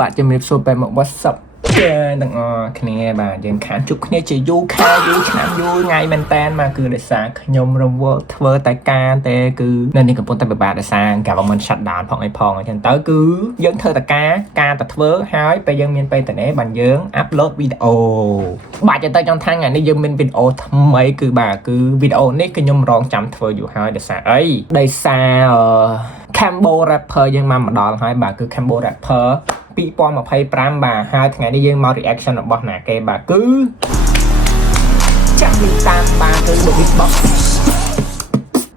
បាទជំរាបសួរពេលមក WhatsApp ទាំងអស់គ្នាបាទយើងខានជួបគ្នាជាយូរខែយូរឆ្នាំយូរថ្ងៃមែនតើមកគឺដោយសារខ្ញុំរវល់ធ្វើតែការតែគឺនៅនេះកំពុងតែពិបាកដោយសារ government shut down ផងអីផងអញ្ចឹងទៅគឺយើងធ្វើតែការតែធ្វើហើយពេលយើងមានពេលតែនេះបានយើង upload វីដេអូបាទទៅចង់ថាថ្ងៃនេះយើងមានវីដេអូថ្មីគឺបាទគឺវីដេអូនេះគឺខ្ញុំរងចាំធ្វើយូរហើយដោយសារអីដោយសារ Cambo Rapper យើងមកដល់ហើយបាទគឺ Cambo Rapper 2025បាទហើយថ្ងៃនេះយើងមក reaction របស់ណាគេបាទគឺចាក់មីតាមបាទគឺ beatbox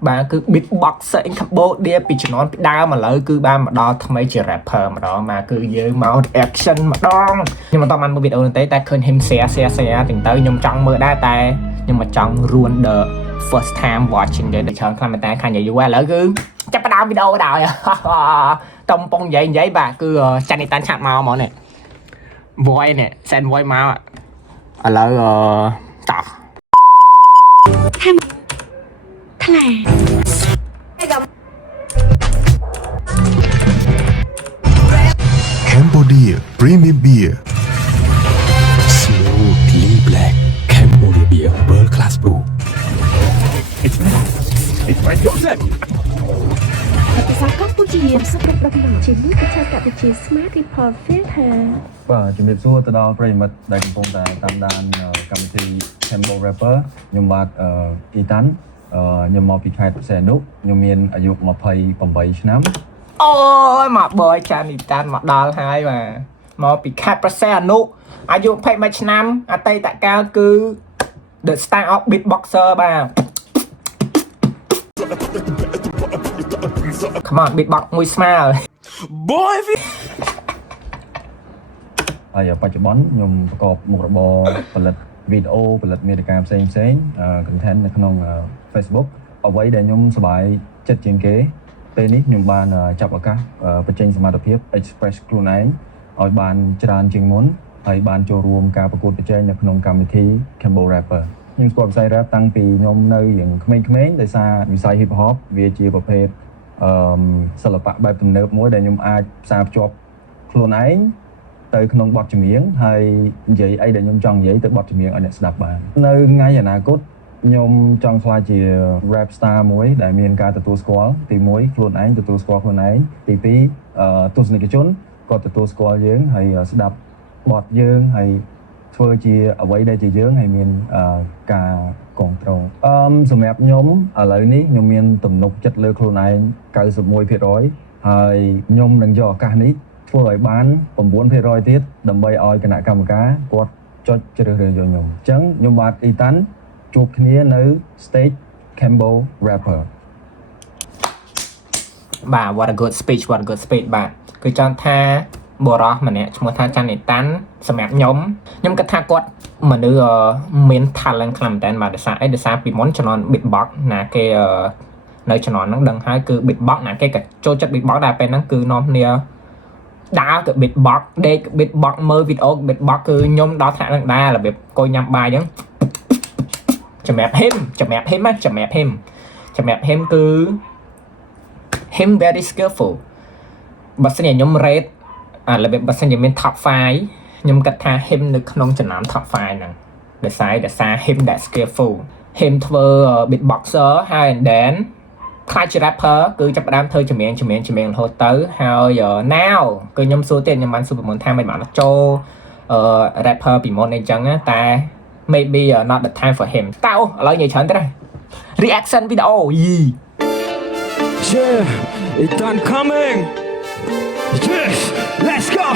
បាទគឺ beatboxer in Cambodia ពីជំនាន់ពីដើមឥឡូវគឺបានមកដល់ថ្មីជា rapper ម្ដងបាទគឺយើងមក reaction ម្ដងខ្ញុំមិនតបានមើលវីដេអូនោះទេតែឃើញ him share ទាំងទៅខ្ញុំចង់មើលដែរតែខ្ញុំមកចង់រួន the first time watching ទេច្រើនខ្លាំងមែនតើខាញ់យូរឥឡូវគឺចាប់ផ្ដើមវីដេអូដល់តំពងនិយាយបាទគឺចាន់នេះតាន់ឆាប់មកហ្មងនេះ voice នេះ send voice មកឥឡូវតោះថ្លា Cambodia Premium Beer Smoothly Black Cambodia Beer World Class Brew It's my concept ភាសាកម្ពុជាសម្រាប់ដំណើរជាមួយបច្ចេកវិទ្យា Smart Report Filter បាទជំរាបសួរទៅដល់ប្រិយមិត្តដែលកំពុងតែតាមដានកម្មវិធី Cambo Rapper ខ្ញុំបាទអ៊ីតាន់ខ្ញុំមកពីខេត្តសែននុខ្ញុំមានអាយុ28ឆ្នាំអូយមកបយចាន់នេះតាន់មកដល់ហើយបាទមកពីខេត្តប្រសេអនុអាយុ21ឆ្នាំអតីតកាលគឺ The Star of Beatboxer បាទ Come on beatbox មួយស្មើ Boy ហើយបច្ចុប្បន្នខ្ញុំប្រកបមុខរបរផលិតវីដេអូផលិតមាតិកាផ្សេងcontent នៅក្នុង Facebook អ្វីដែលខ្ញុំសប្បាយចិត្តជាងគេពេលនេះខ្ញុំបានចាប់ឱកាសបញ្ចេញសមត្ថភាព express ខ្លួនឯងឲ្យបានច្រើនជាងមុនហើយបានចូលរួមការប្រកួតប្រជែងនៅក្នុងកម្មវិធី Cambo Rapper ខ្ញុំស្គាល់វិស័យ rap តាំងពីខ្ញុំនៅយ៉ាងក្មេងៗដោយសារវិស័យ hip hop វាជាប្រភេទសិល្បៈបែបទំនើបមួយដែលខ្ញុំអាចផ្សារភ្ជាប់ខ្លួនឯងទៅក្នុងបទចម្រៀងហើយនិយាយអីដែលខ្ញុំចង់និយាយទៅបទចម្រៀងឲ្យអ្នកស្ដាប់បាននៅថ្ងៃអនាគតខ្ញុំចង់ខ្លាចជា rap star មួយដែលមានការទទួលស្គាល់ទី1ខ្លួនឯងទទួលស្គាល់ខ្លួនឯងទី2ទស្សនិកជនគាត់ទទួលស្គាល់យើងហើយស្ដាប់បទយើងហើយធ្វើជាអ្វីដែលជាយើងហើយមានការគ្រប់គ្រងសម្រាប់ខ្ញុំឥឡូវនេះខ្ញុំមានទំនុកចិត្តលើខ្លួនឯង 91% ហើយខ្ញុំនឹងយកឱកាសនេះធ្វើឲ្យបាន 9% ទៀតដើម្បីឲ្យគណៈកម្មការគាត់ចុចជ្រើសរើសយកខ្ញុំអញ្ចឹងខ្ញុំបាទអ៊ីតាន់ជួបគ្នានៅ stage Cambo Rapper បាទ what a good speech បាទគឺចង់ថាបរោះម្នាក់ឈ្មោះថាចាន់នេះតាន់សម្រាប់ខ្ញុំគិតថាគាត់មនុស្សមាន talent ខ្លាំងមែនតើបាទដោយសារពីមុនជំនាន់ beatbox ណាគេនៅជំនាន់ហ្នឹងដឹងហើយគឺ beatbox ណាគេក៏ចូលចិត្ត beatbox ដែរពេលហ្នឹងគឺនាំគ្នាដើរទៅ beatbox ដេក beatbox មើលវីដេអូ beatbox គឺខ្ញុំដល់ថ្នាក់ហ្នឹងដែររបៀបអង្គុយញ៉ាំបាយអញ្ចឹងសម្រាប់ him គឺ him very skillful បើសិនជាខ្ញុំ rate របៀបបើសិនជាមាន top 5ខ្ញុំគិតថា him នៅក្នុងចំណោម top 5 ហ្នឹងដោយសារ him that skillful him ធ្វើ beatboxer ហើយ and then ខ្លាចជា rapper គឺចាប់ផ្ដើមធ្វើចម្រៀងរហូតទៅហើយ now គឺខ្ញុំសួរទៀតខ្ញុំបានសួរពីមុនថាមិនបានចូល rapper ពីមុនអីចឹងតែ maybe not the time for him តើឥឡូវនិយាយច្រើនទៅ reaction វីដេអូយី Yeah It's done coming Yes Let's go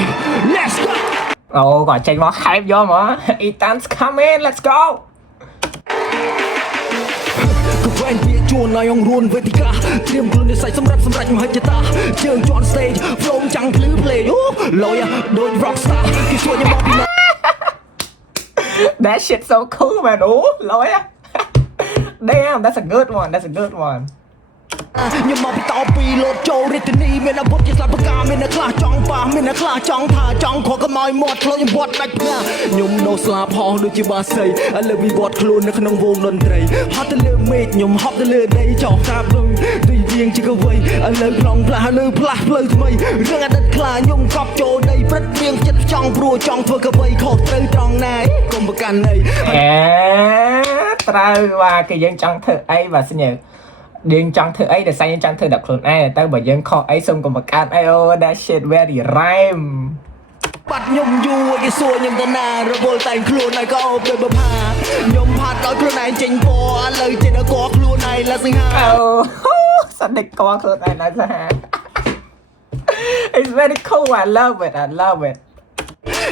អូគាត់ចេញមក hype យកមក Ethan's coming let's go វែងវាជួនឲ្យអងរួនវេទិកាត្រៀមខ្លួននិស័យសម្រាប់មហិច្ឆតាជើងជាន់ stage flow ចាំងភ្លឺភ្លេងអូលយដូច rock star គេសួរខ្ញុំមកពីណា That shit so cool man អូលយ Damn that's a good one ខ្ញុំមកពីតពីលោតចូលរាជធានីមានអាវុធជាស្លាបកាមានអ្នកខ្លះចង់ប៉ះមានអ្នកខ្លះចង់ថាចង់ខកកុំឲ្យមាត់ឆ្លោខ្ញុំវត្តដាច់ផ្ញើខ្ញុំដោស្លាផោះដូចជាបាសីឥឡូវវិវត្តខ្លួននៅក្នុងវងតន្ត្រីហត់ទៅលើមេឃខ្ញុំហប់ទៅលើដីចោលតាមលំដូចជាងជាកវីឥឡូវខ្លងផ្លាស់លើផ្លាស់ផ្លូវថ្មីរឿងអតីតខ្លាខ្ញុំកប់ចូលដីព្រឹត្ត ង់ព្រោះចង់ធ្វើកបីខុសត្រូវត្រង់ណាកុំប្រកាន់អី ត្រូវว่าគេយើងចង់ធ្វើអីបាទសញ្ញាយើងចង់ធ្វើអីដែលយើងចង់ធ្វើដល់ខ្លួនឯងទៅបើយើងខុសអីសូមកុំបង្កើតអីអូ that shit very rhyme បាត់ខ្ញុំយូរគេសួរខ្ញុំទៅណារវល់តែខ្លួនឯងក៏អូបដោយបផាខ្ញុំផាត់ដល់ខ្លួនឯងចេញពណ៌ឥឡូវចេះដល់កខ្លួនឯងឡាសង្ហា អូសដេកកខ្លួនឯងដល់សាហា It's very cool I love it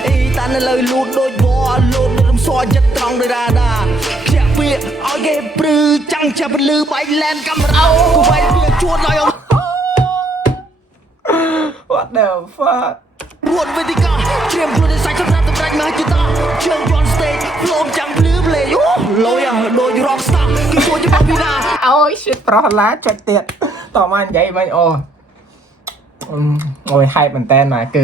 អ៊ីតានឥឡូវលូតដូចវល់លូតដូចរំស័យចិត្តត្រង់ដោយរ៉ាដាខ្ជាក់ពាកឲ្យគេព្រឺចាំងចាប់ពលឺបែកឡែនកាមេរ៉ាគួរបែកវាជួនឲ្យ What the fuck រួតវេទិកាត្រៀមខ្លួនឲ្យសាច់សម្រាប់សម្រេចមហិច្ឆតាជើងយន់ stage ផ្លោមចាំងភ្លឺភ្លេអូលយដូច rock star គឺសួរជាមកពីណា អូយ shit ប្រុសឡាចុចទៀតតោះមកនិយាយមិញអូយ hype មែនតើណាគឺ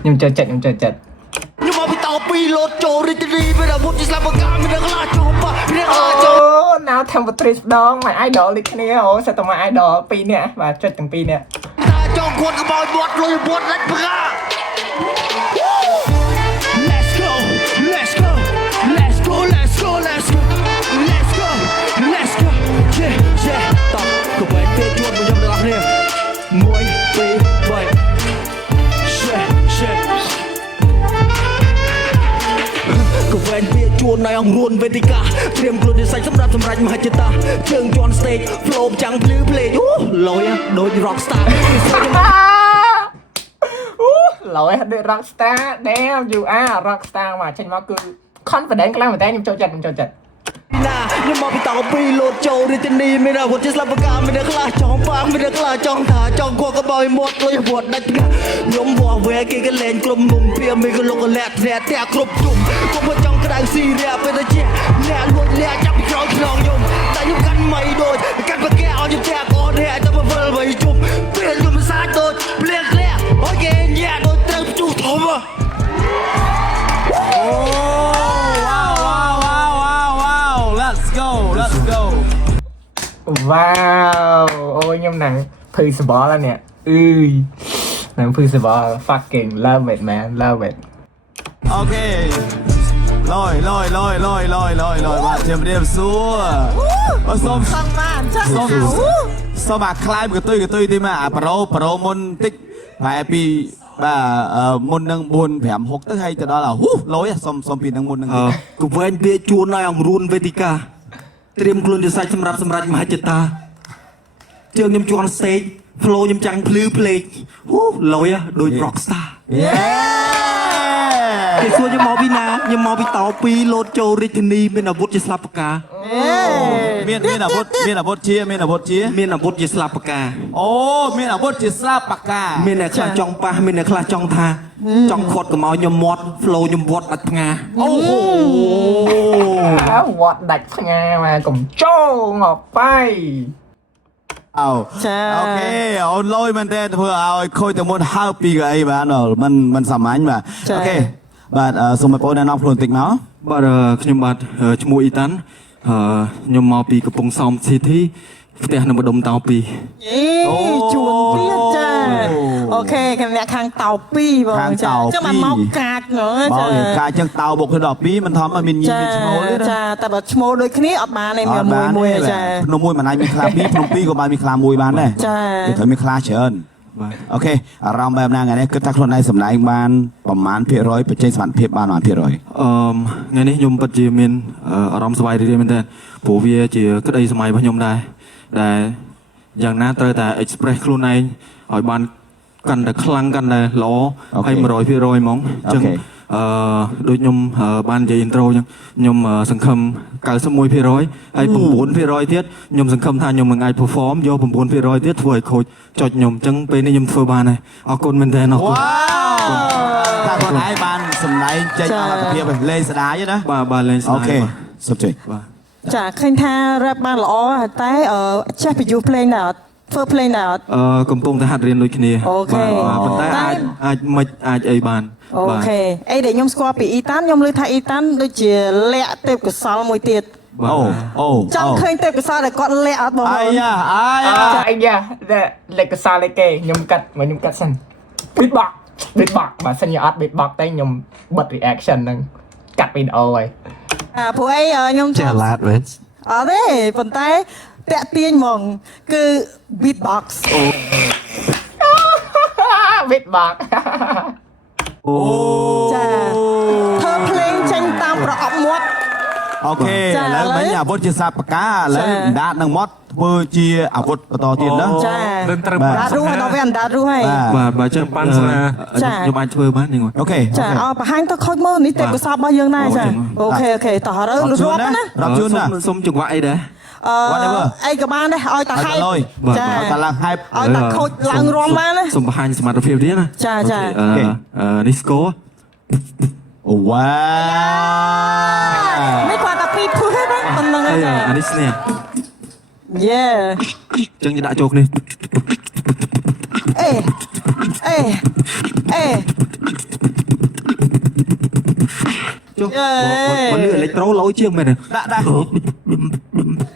ខ្ញុំចូលចិត្តខ្ញុំមកពីតោពីលោតចូលរីទីពេលអាវុធជាស្លាប់បកាមានរឿងខ្លាចចូលប៉រឿងខ្លាចចូល now ធ្វើបត្រីម្ដងមក idol ដូចគ្នាអូសិតតែមក idol 2នាក់បាទចុចទាំង2នាក់ តាចង់គាត់ក្បោយវត្តលុយវត្តដាច់ប្រា Let's go Let's go Let's go Let's go Let's go Let's go Let's go Yeah តោះក្បោយពេលជួបខ្ញុំទាំងអស់គ្នា1 2 3 Shit ក៏វែងវាជួននៅអង្គរួនវេទិកាត្រៀមខ្លួនជាសាច់សម្រាប់សម្រេចមហិច្ឆតាជើងជន់ stage ផ្លោមចាំងភ្លឺភ្លេអូលយដូច rock star ឡយដូច rock star damn you are rock star មកចេញមកគឺ confident ខ្លាំងមែនតើខ្ញុំចូលចិត្តណាខ្ញុំមកពីតោពីលោតចូលរាជធានីមានអាវុធជាស្លាប់បកាមានអ្នកខ្លះចង់ប៉ាមានអ្នកខ្លះចង់ថាចង់គួរកបោយមាត់លុយវត្តដាច់ខ្ញុំវល់វែគេក៏លេងក្រុមមុំព្រាមីក៏លោកក៏លាក់ធ្លាក់តែគ្រប់ជុំក៏មកចង់ក្តៅស៊ីរាពេលទៅជាអ្នកលួចលាក់ចាប់ពីក្រោយខ្នងខ្ញុំតែខ្ញុំកាន់មិនដូចកាន់បកែឲ្យខ្ញុំតែក៏នេះតែមកវិលវិញជុំពេលខ្ញុំមិនសាច់ដូចភ្លៀងធ្លាក់អូគេញ៉ាដូចត្រូវជុះធំ Let's go វ៉ាវអូយខ្ញុំនឹងភឺសបល់នេះនឹងភឺសបល់ fucking love it man love it Okay លយបាទជំរាបសួរសូមសងបានចាស់សូមអាខ្លាយកតុយទីមកអាប្រូមុនតិចប្រហែលពីបាទមុននឹង4 5 6ទៅហើយទៅដល់លយសុំពីនឹងមុននឹងគវែងវាជួនឲ្យអង្គរួនវេទិកាត្រៀមខ្លួនជាសាច់សម្រាប់សម្រេចមហិច្ឆតាជើងខ្ញុំជន់ stage flow ខ្ញុំចាំងភ្លឺភ្លេចលយដូច rock star គេសួរខ្ញុំមកពីណាខ្ញុំមកពីតោពីលោតចូលរាជធានីមានអាវុធជាស្លាប់បកាមានអាវុធជាស្លាប់បកាអូមានអាវុធជាស្លាប់បកា មានអ្នកខ្លះចង់ប៉ះមានអ្នកខ្លះចង់ថាចង់ខាត់កុំឲ្យខ្ញុំមាត់ flow ខ្ញុំវត្តដាច់ផ្ងាអូវត្តដាច់ផ្ងាមកកុំចូលមកបាយអូខេអូនលយមែនតើធ្វើឲ្យខូចទៅមុនហើពីកៅអីបាទมันសាមញ្ញបាទអូខេបាទសូមបងប្អូនណែនាំខ្លួនតិចមកបាទខ្ញុំបាទឈ្មោះអ៊ីតាន់ខ្ញុំមកពីកំពង់សោម City ផ្ទះនៅម្ដុំតោ2អូជួនទៀតចាអូខេខ្ញុំអ្នកខាងតោ2បងចាចឹងមកកាចហ្មងចាកាចចឹងតោបុកទៅដល់2មិនធំមានញីមានឈ្មោះទេចាតែបើឈ្មោះដូចគ្នាអត់បានទេមានមួយចាភ្នំមួយមិនអាចមានខ្លា2ភ្នំ2ក៏បានមានខ្លា1បានដែរចាគេត្រូវមានខ្លាច្រើនអូខេអារម្មណ៍បែបណាថ្ងៃនេះគិតថាខ្លួនឯងសម្ដែងបានប្រមាណភាគរយបញ្ចេញសមត្ថភាពបានប្រមាណភាគរយថ្ងៃនេះខ្ញុំពិតជាមានអារម្មណ៍សប្បាយរីករាយមែនទែនព្រោះវាជាក្តីសម័យរបស់ខ្ញុំដែរដែលយ៉ាងណាត្រូវតែ express ខ្លួនឯងឲ្យបានកាន់តែខ្លាំងកាន់តែល្អហើយ 100% ហ្មងអញ្ចឹងដូចខ្ញុំបាននិយាយ intro អញ្ចឹងខ្ញុំសង្ឃឹម 91% ហើយ 9% ទៀតខ្ញុំសង្ឃឹមថាខ្ញុំនឹងអាច perform យក 9% ទៀតធ្វើឲ្យខូចចុចខ្ញុំអញ្ចឹងពេលនេះខ្ញុំធ្វើបានហើយអរគុណមែនទែនអរគុណតែខ្លួនឯងបានសម្ដែងចេញអត្ថភាពលេងស្ដាយណាបាទលេងស្ដាយអូខេសុខជ័យបាទចាឃើញថា rap បានល្អតែចេះបញ្យុះភ្លេងដែរអត់ធ្វើភ្លេងដែរអត់កំពុងតែហាត់រៀនដូចគ្នាអូខេប៉ុន្តែអាចអីបានអូខេអីដែលខ្ញុំស្គាល់ពីអ៊ីតានខ្ញុំឮថាអ៊ីតានដូចជាលាក់ទេពកោសលមួយទៀតអូចង់ឃើញទេពកោសលដែលគាត់លាក់អត់បងអាយ៉ាលេខកោសលឯគេខ្ញុំកាត់សិនពីបក beatbox បើសិនជាអត់ beatbox ទេខ្ញុំបិទ reaction ហ្នឹងកាត់វីដេអូហើយ ព្រោះអីខ្ញុំ ចេះឡាតមែន អត់ទេប៉ុន្តែតាក់ទាញហ្មងគឺ beatbox beatbox អូ ចាធ្វើភ្លេងចេញតាមប្រអប់មាត់ អូខេឥឡូវមិញអាវុធជាសាបកាឥឡូវដាតនឹងមាត់ធ្វើជាអាវុធបន្តទៀតណា ចា នឹងត្រូវ បាទ ដាត់រស់ដល់វាអណ្ដាតរស់ហើយ បាទបើចឹងប៉ាន់ស្នា ចា ខ្ញុំអាចធ្វើបានហ្នឹង អូខេ ចាឲ្យបង្ហាញទៅខូចមើលនេះទេពកោសល្យរបស់យើងដែរចាអូខេអូខេតោះរើរាប់ណា រាប់ជូនណា សុំចង្វាក់អីដែរ whatever អីក៏បានដែរឲ្យតាហេតុ ចាតែឡើងហែប ឲ្យតាខូចឡើងរំបានណា សុំបង្ហាញសមត្ថភាពទៀតណា ចាចា នេះស្គរ អូវ៉ា នេះគាត់តែពីរភឹសទេប៉ុណ្្នឹងឯងចា អានេះស្នេះ យេ ចឹងយើងដាក់ចូលគ្នា អេអេអេ ចុះបើលឺអេឡិចត្រូឡូជាងមែនទេ ដាក់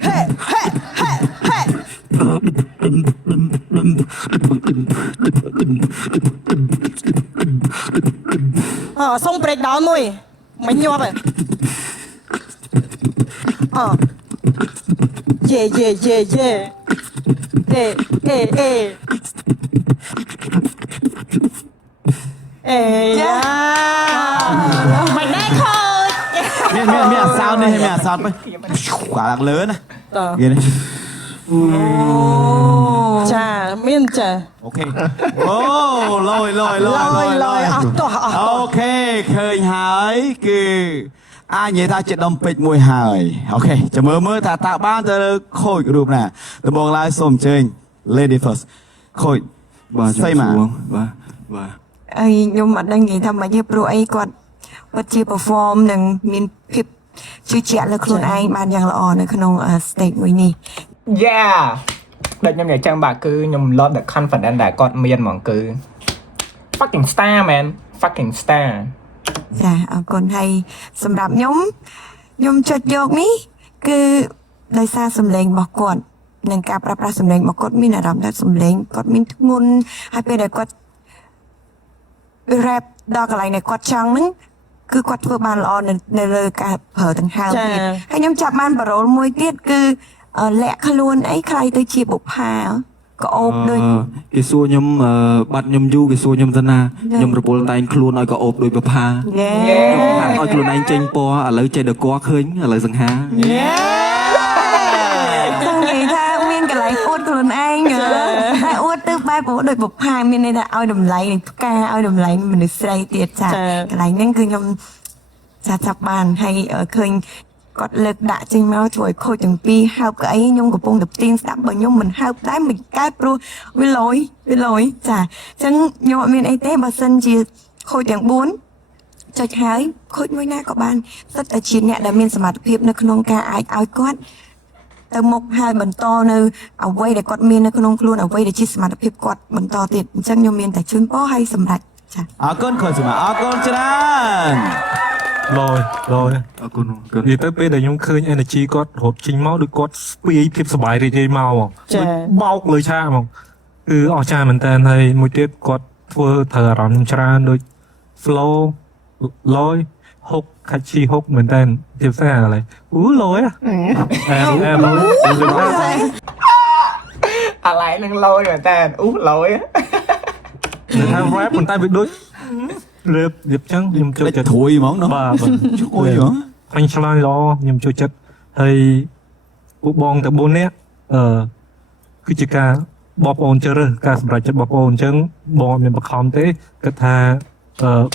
ហេហេហេហេសុំ break down មួយមិនញាប់ទេយេយេយេយេអេអេអេអេយ៉ាមិនដែរខូច មានអាសោននេះមានអាសោនទៅគាត់ឡើងលើណា តើ វានេះ ចាមានចា អូខេអូលយអស់តោះអស់តោះ អូខេឃើញហើយគឺអាចនិយាយថាជាដុំពេជ្រមួយហើយអូខេចាំមើលថាតើបានទៅខូចរូបណាដំបងឡើយសូមអញ្ជើញ lady first ខូច បាទ ស្អីមក បាទ អីខ្ញុំអត់ដឹងនិយាយថាម៉េចទេព្រោះអីគាត់ជា perform និងមានភាពជឿជាក់លើខ្លួនឯងបានយ៉ាងល្អនៅក្នុង stage មួយនេះ yeah ដូចខ្ញុំនិយាយចឹងបាទគឺខ្ញុំ love the confidence ដែលគាត់មានហ្មងគឺ fucking star man fucking star ចាអរគុណហើយសម្រាប់ខ្ញុំចុចយកនេះគឺដោយសារសម្លេងរបស់គាត់និងការប្រើប្រាស់សម្លេងរបស់គាត់មានអារម្មណ៍ថាសម្លេងគាត់មានធ្ងន់ហើយពេលដែលគាត់ rap ដល់កន្លែងដែលគាត់ចង់ហ្នឹងគឺគាត់ធ្វើបានល្អនៅលើការប្រើដង្ហើមទៀតហើយខ្ញុំចាប់បានប្រូលមួយទៀតគឺលាក់ខ្លួនអីខ្លាយទៅជាបុប្ផាក្អូបដូច គេសួរខ្ញុំបាត់ខ្ញុំយូរគេសួរខ្ញុំទៅណាខ្ញុំរពលតែងខ្លួនឲ្យក្អូបដូចប្រផា យេ ឲ្យខ្លួនឯងចេញពណ៌ឥឡូវចេះតែគួរឃើញឥឡូវសង្ហា ចង់និយាយថាមានកន្លែងអួតខ្លួនឯងតែអួតទៅបែបដូចបុប្ផាមានន័យថាឲ្យតម្លៃនឹងផ្កាឲ្យតម្លៃមនុស្សស្រីទៀតចាកន្លែងហ្នឹងគឺខ្ញុំចាប់បានហើយឃើញគាត់លើកដាក់ចេញមកជួយខូចទាំងពីរហើបកៅអីខ្ញុំកំពុងតែផ្ទៀងស្ដាប់បើខ្ញុំមិនហើបដែរមិនកើតព្រោះវាលយចាអញ្ចឹងខ្ញុំអត់មានអីទេបើសិនជាខូចទាំង4ចុចហើយខូចមួយណាក៏បានសិតតែជាអ្នកដែលមានសមត្ថភាពនៅក្នុងការអាចឲ្យគាត់ទៅមុខហើយបន្តនៅអ្វីដែលគាត់មាននៅក្នុងខ្លួនអ្វីដែលជាសមត្ថភាពគាត់បន្តទៀតអញ្ចឹងខ្ញុំមានតែជូនពរឲ្យសម្រេចចា អរគុណខូចសម្រាប់អរគុណច្រើន លយ អរគុណ និយាយទៅពេលដែលខ្ញុំឃើញ energy គាត់រត់ចេញមកដូចគាត់ស្ពាយភាពសប្បាយរីករាយមកហ្មងដូចបោកលើឆាកហ្មងគឺអស្ចារ្យមែនតើហើយមួយទៀតគាត់ធ្វើត្រូវអារម្មណ៍ខ្ញុំច្រើនដូច flow លយហុកខាច់ឈីហុកមែនតើជាភាសាអីឡៃអូលយអែលយ អាឡៃនឹងលយមែនតើអូលយ ថា rap ប៉ុន្តែវាដូចរៀបចឹងខ្ញុំចូលចិត្ត ធួយហ្មងណា បាទ ជួយហ្មង អញឆ្លើយល្អខ្ញុំចូលចិត្តហើយពួកបងទាំង4នាក់គឺជាការបបប្អូនជ្រើសការសម្រេចចិត្តបបប្អូនអញ្ចឹងបងអត់មានបខំទេគិតថា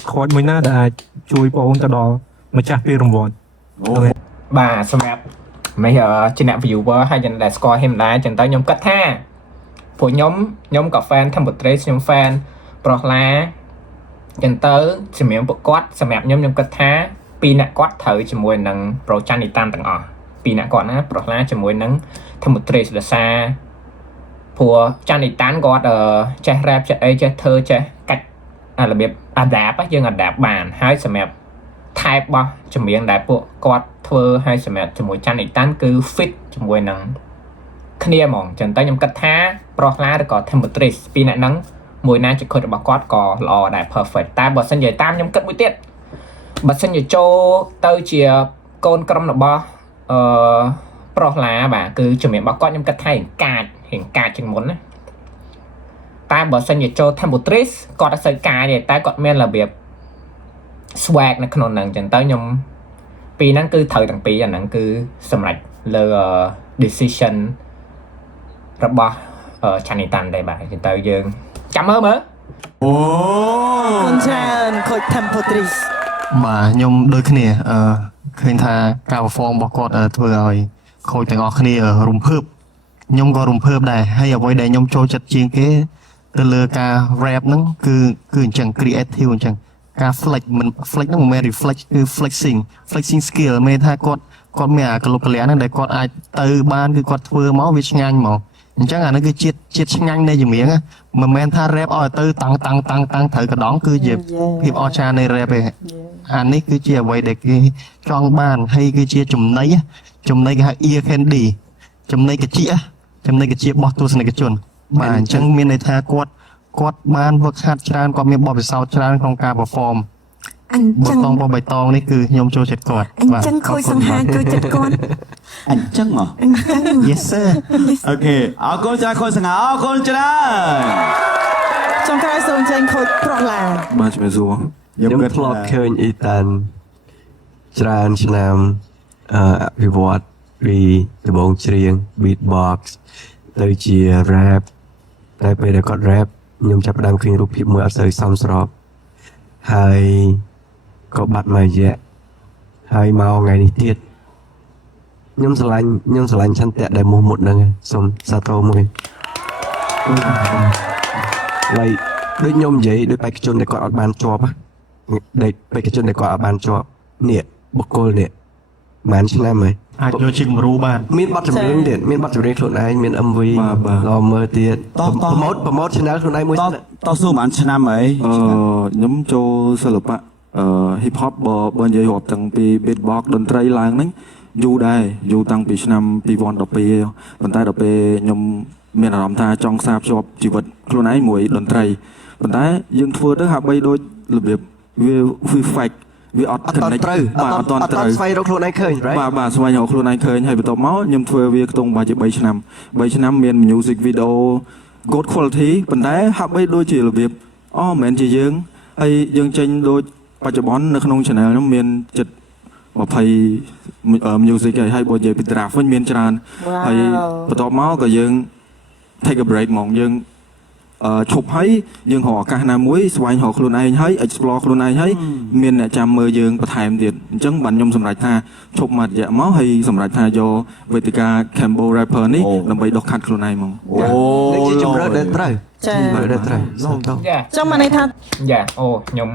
ខ្វាច់មួយណាដែលអាចជួយបងអូនទៅដល់ម្ចាស់ពានរង្វាន់ បាទសម្រាប់mấy ជាអ្នក viewer ហើយយ៉ាងដែលស្គាល់ him ដែរចឹងទៅខ្ញុំគិតថាពួកខ្ញុំក៏ fan Temperature ខ្ញុំ fan ប្រុសឡាចឹងទៅជំនាញពួកគាត់សម្រាប់ខ្ញុំគិតថា2អ្នកគាត់ត្រូវជាមួយនឹង Pro Chanitan ទាំងអស់2អ្នកគាត់ណាប្រុសឡាជាមួយនឹង Temperature ដោយសារព្រោះ Chanitan គាត់ចេះ rap ចេះអីចេះធ្វើចេះកាច់របៀប adapt យើង adapt បានហើយសម្រាប់ type របស់ចម្រៀងដែលពួកគាត់ធ្វើឲ្យសម្រាប់ជាមួយចាន់អ៊ីតានគឺ fit ជាមួយនឹងគ្នាហ្មងចឹងតែខ្ញុំគិតថាប្រុសឡាឬក៏ Temperature ពីរអ្នកហ្នឹង មួយណាជាខុសរបស់គាត់ក៏ល្អដែរ perfect តែបើសិននិយាយតាមខ្ញុំគិតមួយទៀតបើសិនជាចូលទៅជាកូនក្រុមរបស់ប្រុសឡាបាទគឺជំនាញរបស់គាត់ខ្ញុំគិតថារៀងកាចជាងមុនណាតែបើសិនជាចូល Tempotris គាត់អត់សូវកាចទេតែគាត់មានរបៀប swag នៅក្នុងហ្នឹងអញ្ចឹងទៅខ្ញុំពីហ្នឹងគឺត្រូវទាំងពីរអាហ្នឹងគឺសម្រាប់លើ decision របស់ Chanitan ដែរបាទអញ្ចឹងទៅយើងចាំមើលអូគុណច្រើនខូច Tempotris បាទខ្ញុំដូចគ្នាឃើញថាការ perform របស់គាត់ធ្វើឲ្យខូចទាំងអស់គ្នារំភើបខ្ញុំក៏រំភើបដែរហើយអ្វីដែលខ្ញុំចូលចិត្តជាងគេទៅលើការ rap ហ្នឹងគឺអញ្ចឹង creative អញ្ចឹងការ flex មិន flex ហ្នឹងមិនមែន reflex គឺ flexing skill មានថាគាត់មានអាកលុកកលៈហ្នឹងដែលគាត់អាចទៅបានគឺគាត់ធ្វើមកវាឆ្ងាញ់មកអញ្ចឹងអានេះគឺជាតិឆ្ងាញ់នៃចម្រៀងមិនមែនថា rap ឲ្យទៅតាំងត្រូវកដងគឺជាភាពអស្ចារ្យនៃ rap ទេអានេះគឺជាអ្វីដែលគេចង់បានហើយគឺជាចំណីគេហៅ ear candy ចំណីកជារបស់ទស្សនិកជនបាទអញ្ចឹងមានន័យថាគាត់បានវឹកហាត់ច្រើនគាត់មានបទពិសោធន៍ច្រើនក្នុងការ perform អញ្ចឹងបទបៃតងនេះគឺខ្ញុំចូលចិត្តគាត់អញ្ចឹងខូចសង្ហាចូលចិត្តគាត់អញ្ចឹងហ៎ Yes sir អូខេអរគុណច្រើនខូចសង្ហាអរគុណច្រើនចុងក្រោយសូមចេញខូចប្រុសឡា បាទជំរាបសួរ ខ្ញុំធ្លាប់ឃើញអ៊ីតានច្រើនឆ្នាំអភិវឌ្ឍពីដំបងច្រៀង beatbox ទៅជា rap តែពេលដែលគាត់ rap ខ្ញុំចាប់ផ្ដើមឃើញរូបភាពមួយអត់សូវសមស្របហើយក៏បាត់មករយៈហើយមកថ្ងៃនេះទៀតខ្ញុំស្រឡាញ់ឆន្ទៈដែលមុះមុតហ្នឹងសូមសាទរមួយហើយដូចខ្ញុំនិយាយដូចបេក្ខជនដែលគាត់អត់បានជាប់នេះបុគ្គលនេះប៉ុន្មានឆ្នាំហើយអាចយកជាគំរូបានមានបទចម្រៀងទៀតមានបទចម្រៀងខ្លួនឯងមាន MV ល្អមើលទៀតប្រម៉ូត channel ខ្លួនឯងមួយតោះសួរប៉ុន្មានឆ្នាំហើយខ្ញុំចូលសិល្បៈhip hop បើនិយាយរាប់តាំងពី beatbox តន្ត្រីឡើងហ្នឹងយូរដែរយូរតាំងពីឆ្នាំ2012ប៉ុន្តែដល់ពេលខ្ញុំមានអារម្មណ៍ថាចង់ផ្សារភ្ជាប់ជីវិតខ្លួនឯងមួយតន្ត្រីប៉ុន្តែយើងធ្វើទៅហាក់បីដូចរបៀបវា fake វាអត់ connect ត្រូវអត់ស្វែងរកខ្លួនឯងឃើញបាទស្វែងរកខ្លួនឯងឃើញហើយបន្ទាប់មកខ្ញុំធ្វើវាខ្ទង់ប្រហែលជា3ឆ្នាំមាន music video good quality ប៉ុន្តែហាក់បីដូចជារបៀបមិនមែនជាយើងហើយយើងចេញដូចបច្ចុប្បន្ននៅក្នុង channel ខ្ញុំមានចិត្ត20 music ហើយបើនិយាយពី draft វិញមានច្រើនហើយបន្ទាប់មកក៏យើង take a break ហ្មងយើងឈប់ហើយយើងរកឱកាសណាមួយស្វែងរកខ្លួនឯងហើយ explore ខ្លួនឯងហើយមានអ្នកចាំមើលយើងបន្ថែមទៀតអញ្ចឹងបាទខ្ញុំសម្រេចថាឈប់មករយៈមកហើយសម្រេចថាយកវេទិកា Cambo Rapper នេះដើម្បីដុសខាត់ខ្លួនឯងហ្មងនេះជាជំរឿនដែលត្រូវចា៎ដែលត្រូវចង់មកន័យថាខ្ញុំ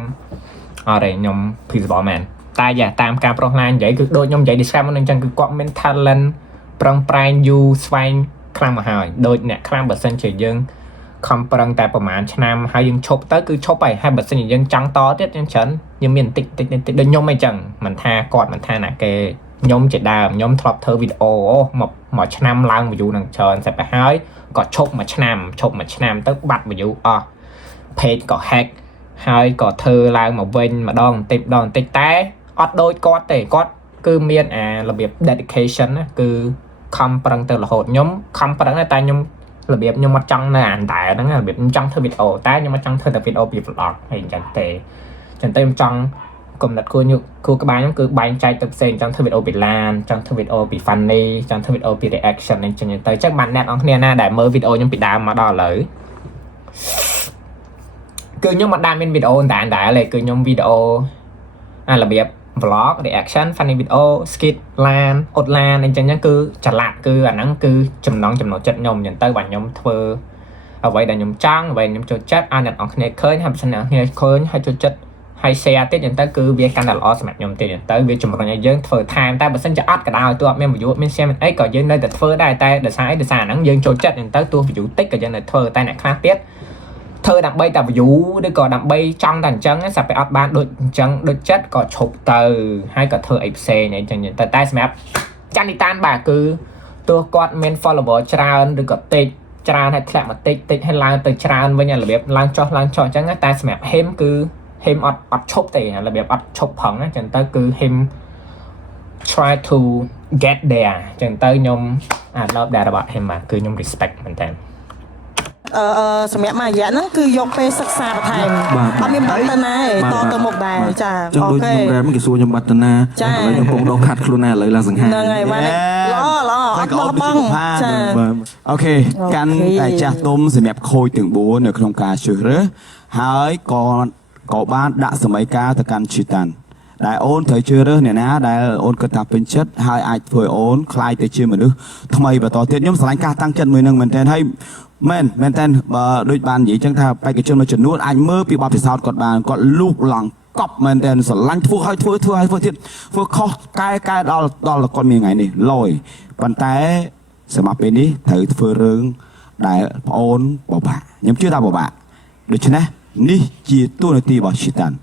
អរេខ្ញុំ feasible man តែតាមការប្រុសឡាននិយាយគឺដូចខ្ញុំនិយាយ describe មុនអញ្ចឹងគឺគាត់មាន talent ប្រឹងប្រែងយូរស្វែងខ្លាំងមកហើយដូចអ្នកខ្លាំងបើសិនជាយើងខំប្រឹងតែប្រហែលឆ្នាំហើយយើងឈប់ទៅគឺឈប់ហើយបើសិនជាយើងចង់តទៀតយើងច្រើនយើងមានតិចដូចខ្ញុំអីចឹងមិនថាគាត់មិនថាណាគេខ្ញុំជាដើមខ្ញុំធ្លាប់ធ្វើវីដេអូមួយឆ្នាំឡើង view នឹងច្រើនស្រាប់ទៅហើយក៏ឈប់មួយឆ្នាំទៅបាត់ view អស់ page ក៏ hack ហើយក៏ធ្វើឡើងមកវិញម្ដងបន្តិចតែអត់ដូចគាត់ទេគាត់គឺមានរបៀប dedication ណាគឺខំប្រឹងទៅរហូតខ្ញុំខំប្រឹងតែខ្ញុំរបៀបខ្ញុំអត់ចង់នៅអានតែហ្នឹងរបៀបខ្ញុំចង់ធ្វើវីដេអូតែខ្ញុំអត់ចង់ធ្វើតែវីដេអូពី vlog ហើយអញ្ចឹងទេខ្ញុំចង់កំណត់គួរក្បាលខ្ញុំគឺបែងចែកទៅផ្សេងចង់ធ្វើវីដេអូពីឡានចង់ធ្វើវីដេអូពី funny ចង់ធ្វើវីដេអូពី reaction អញ្ចឹងទៅអញ្ចឹងបានអ្នកនរគ្នាណាដែលមើលវីដេអូខ្ញុំពីដើមមកដល់ឥឡូវគឺខ្ញុំមិនដែលមានវីដេអូដែរគឺខ្ញុំវីដេអូរបៀប vlog reaction funny video skit ឡានអត់ឡានអញ្ចឹងគឺចល័តគឺអាហ្នឹងគឺចំណងចិត្តខ្ញុំអញ្ចឹងទៅបាទខ្ញុំធ្វើអ្វីដែលខ្ញុំចង់អ្វីខ្ញុំចូលចិត្តអ្នកនរគ្នាឃើញហើយបើសិនអ្នកគ្នាឃើញហើយចូលចិត្តហើយ share ទៀតអញ្ចឹងទៅគឺវាកាន់តែល្អសម្រាប់ខ្ញុំទៀតអញ្ចឹងទៅវាជំរុញឲ្យយើងធ្វើថែមតែបើសិនជាអត់ក៏ដោយទោះអត់មាន view មាន share មានអីក៏យើងនៅតែធ្វើដែរតែដោយសារហ្នឹងយើងចូលចិត្តអញ្ចឹងទៅទោះ view តិចក៏យើងនៅធ្វើតែអ្នកខ្លះទៀតធ្វើដើម្បីតែ view ឬក៏ដើម្បីចង់តែអញ្ចឹងស្រាប់តែអត់បានដូចអញ្ចឹងដូចចិត្តក៏ឈប់ទៅហើយក៏ធ្វើអីផ្សេងអីចឹងតែសម្រាប់ចាន់នីតានបាទគឺទោះគាត់មាន follower ច្រើនឬក៏តិច ច្រើនហើយធ្លាក់មកតិចហើយឡើងទៅច្រើនវិញរបៀបឡើងចុះអញ្ចឹងតែសម្រាប់ហេមគឺហេមអត់ឈប់ទេរបៀបអត់ឈប់ផងណាអញ្ចឹងទៅគឺហេម try to get there អញ្ចឹងទៅខ្ញុំ I love that about him គឺខ្ញុំ respect មែនតើសម្រាប់មួយរយៈហ្នឹងគឺយកពេលសិក្សាបន្ថែមអត់មានបាត់ទៅណាទេតទៅមុខដែរចាអូខេខ្ញុំរ៉ែមិនគេសួរខ្ញុំបាត់ទៅណាឥឡូវខ្ញុំកំពុងដោះខាត់ខ្លួនណាឥឡូវឡើងសង្ហាហ្នឹងហើយបានល្អអត់បោះបង់ចា អូខេកាន់តែចាស់ទុំសម្រាប់ខូចទាំង4នៅក្នុងការជ្រើសរើសហើយក៏បានដាក់សម័យកាលទៅកាន់ឈីតាន់ដែលអូនត្រូវជ្រើសរើសអ្នកណាដែលអូនគិតថាពេញចិត្តហើយអាចធ្វើឲ្យអូនคล้ายទៅជាមនុស្សថ្មីបន្តទៀតខ្ញុំស្រឡាញ់ការតាំងចិត្តមួយនឹងមែនតើហើយមែនតើបើដូចបាននិយាយចឹងថាបេក្ខជនមួយចំនួនអាចមើលពីបទពិសោធន៍គាត់បានគាត់លូកឡើងកប់មែនតើស្រឡាញ់ធ្វើឲ្យធ្វើទៀតធ្វើខុសកែដល់គាត់មានថ្ងៃនេះលយប៉ុន្តែសម្រាប់ពេលនេះត្រូវធ្វើរឿងដែលប្អូនបបាក់ខ្ញុំជឿថាបបាក់ដូច្នេះនេះជាតួនាទីរបស់ឈីតាន់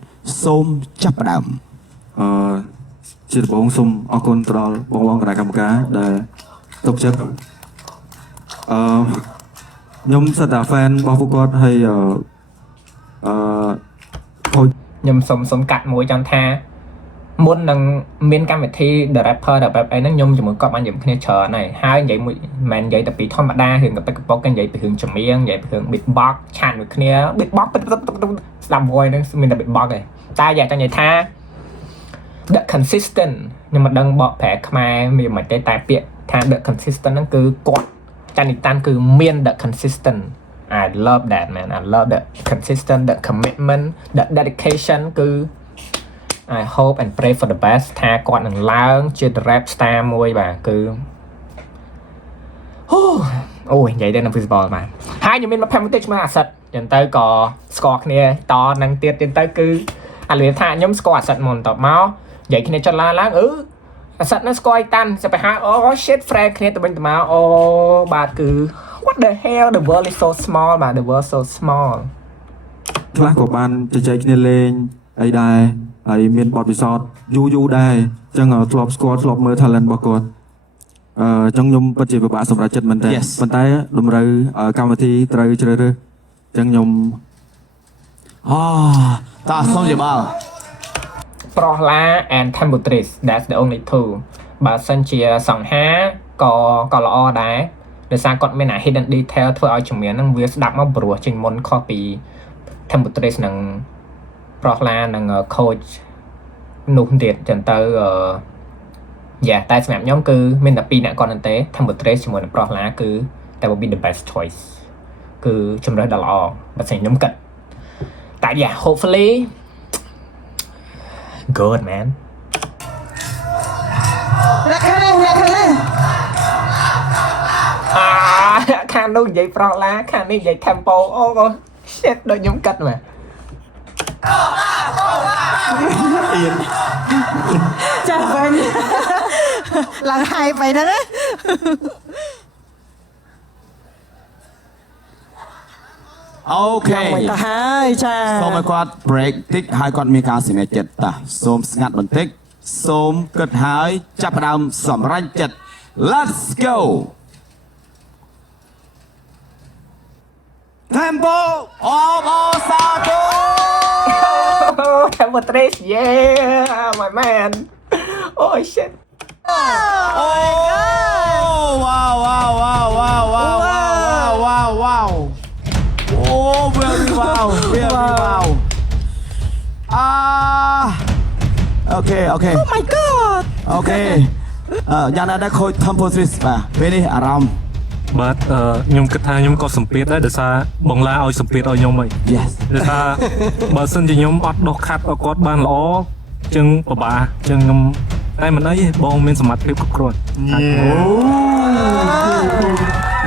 សូមចាប់ផ្ដើមជាដំបូងសូមអរគុណទៅដល់បងគណៈកម្មការដែលទុកចិត្តខ្ញុំសិតតែ fan របស់ពួកគាត់ហើយខ្ញុំសុំកាត់មួយចង់ថាមុននឹងមានកម្មវិធី The Rapper អីហ្នឹងខ្ញុំជាមួយគាត់បាននិយាយគ្នាច្រើនហើយនិយាយមួយមិននិយាយតែពីធម្មតារឿងកប៉ិកកប៉ុកនិយាយពីរឿងចម្រៀងនិយាយពីរឿង beatbox ឆាតមួយគ្នា beatbox ស្ដាប់ voice ហ្នឹងមានតែ beatbox ទេតែយ៉ាងចង់និយាយថា the consistent ខ្ញុំមិនដឹងបកប្រែខ្មែរមានមិនទេតែពាក្យថា the consistent ហ្នឹងគឺគាត់ចានីតាន់គឺមាន the consistent I love that man I love the consistent the commitment the dedication គឺ I hope and pray for the best ថាគាត់នឹងឡើងជា rap star មួយបាទគឺអូយនិយាយទៅនៅ visible បាទហើយខ្ញុំមានមក50ឈ្មោះអាសិតចឹងទៅក៏ស្គាល់គ្នាតនឹងទៀតចឹងទៅគឺអាលីថាខ្ញុំស្គាល់អាសិតមុនតមកនិយាយគ្នាចុះឡើងអាសិតនឹងស្គាល់អីតាន់សិបហៅអូ shit friend គ្នាទៅវិញទៅមកអូបាទគឺ what the hell the world is so small បាទ the world so small ខ្លះក៏បានជជែកគ្នាលេងអីដែរហើយមានបទពិសោធន៍យូរដែរអញ្ចឹងធ្លាប់ស្គាល់ធ្លាប់មើល talent របស់គាត់អញ្ចឹងខ្ញុំពិតជាពិបាកសម្រេចចិត្តមែនតើប៉ុន្តែតម្រូវកម្មវិធីត្រូវជ្រើសរើសអញ្ចឹងខ្ញុំតោះសូមយោបល់ ប្រុសឡា and Temperatrice that's the only two បើសិនជាសង្ហាក៏ល្អដែរដោយសារគាត់មានអា hidden detail ធ្វើឲ្យជំនាញហ្នឹងវាស្ដាប់មកព្រោះចេញមុនខុសពី Temperatrice និងប្រុសឡានិង coach នោះទៀតចឹងទៅតែសម្រាប់ខ្ញុំគឺមានតែ2អ្នកគាត់ទេ Temperatrice ជាមួយនឹងប្រុសឡាគឺតែ will be the best choice គឺជំរើសដ៏ល្អបើសិនខ្ញុំគិតតែ hopefully good man ខាងនោះនិយាយប្រុសឡាខាងនេះនិយាយ tempo អូ shit ដូចខ្ញុំគិតមែនចាវិញឡើងហើយไปហ្នឹងណាអូខេទៅហើយចាសូមឲ្យគាត់ break តិចហើយគាត់មានការសម្រេចចិត្តតាសូមស្ងាត់បន្តិចសូមគិតហើយចាប់ផ្ដើមសម្រេចចិត្ត let's go tempo sato Temperatrice yeah my man oh shit wow oh very wow okay oh my god okay យ៉ាងណាដែរខូច Temperatrice បាទពេលនេះអារម្មណ៍បាទខ្ញុំគិតថាខ្ញុំក៏សម្ពាធដែរដោយសារបងឡាឲ្យសម្ពាធឲ្យខ្ញុំហី Yes ដោយសារបើសិនជាខ្ញុំអត់ដោះខាត់ឲ្យគាត់បានល្អចឹងពិបាកចឹងខ្ញុំតែមិនអីបងមានសមត្ថភាពគ្រប់គ្រាន់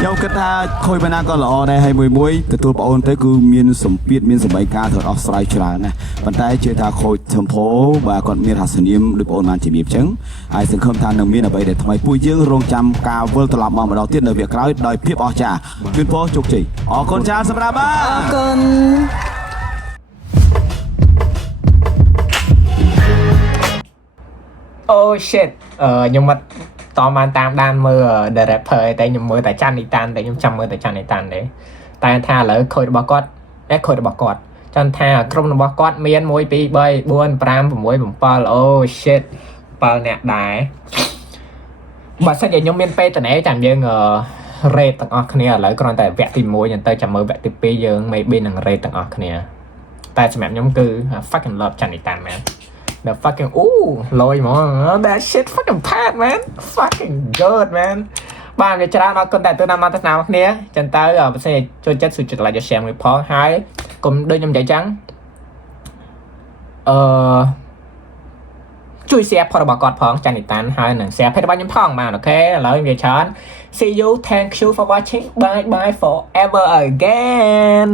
ខ្ញុំគិតថាខូចបណ្ណាក៏ល្អដែរហើយមួយទទួលប្អូនទៅគឺមានសម្ពាធមានសម័យការត្រូវអស់ស្រ័យច្រើនណាស់ប៉ុន្តែជឿថាខូច tempo បាទគាត់មានរសនាមដូចប្អូនបានជំរាបចឹងហើយសង្ឃឹមថានឹងមានអ្វីដែលថ្មីពួកយើងរងចាំការវិលត្រឡប់មកម្ដងទៀតនៅវគ្គក្រោយដោយភាពអស្ចារ្យជូនពរជោគជ័យអរគុណច្រើនសម្រាប់បាទអរគុណអូ shit ខ្ញុំមកត តបានតាមដានមើល The Rapper តែខ្ញុំមើលតែចាន់នីតានតែខ្ញុំចាំមើលតែចាន់នីតានទេតែថាឥឡូវខូចរបស់គាត់ខូចរបស់គាត់ចាំថាក្រុមរបស់គាត់មាន1 2 3 4 5 6 7អូ shit 7អ្នកដែរបើសិនជាខ្ញុំមានពេលតនេចាំយើងrate ទាំងអស់គ្នាឥឡូវគ្រាន់តែវគ្គទី1យើងទៅចាំមើលវគ្គទី2យើង maybe នឹង rate ទាំងអស់គ្នាតែសម្រាប់ខ្ញុំគឺ fucking love ចាន់នីតាន man the fuckingលយហ្មង that shit fucking bad man fucking good man បានវាច្រើនអរគុណតែទៅតាមមកទស្សនារបស់គ្នាចឹងទៅបើសិនចូលចិត្តជួយចុច like ចុច share មួយផងហើយកុំដូចខ្ញុំនិយាយចឹងជួយ share ផតរបស់គាត់ផងចាន់នីតានហើយនឹង share ផេករបស់ខ្ញុំផងបានអូខេឥឡូវនិយាយច្រើន see you thank you for watching bye bye forever again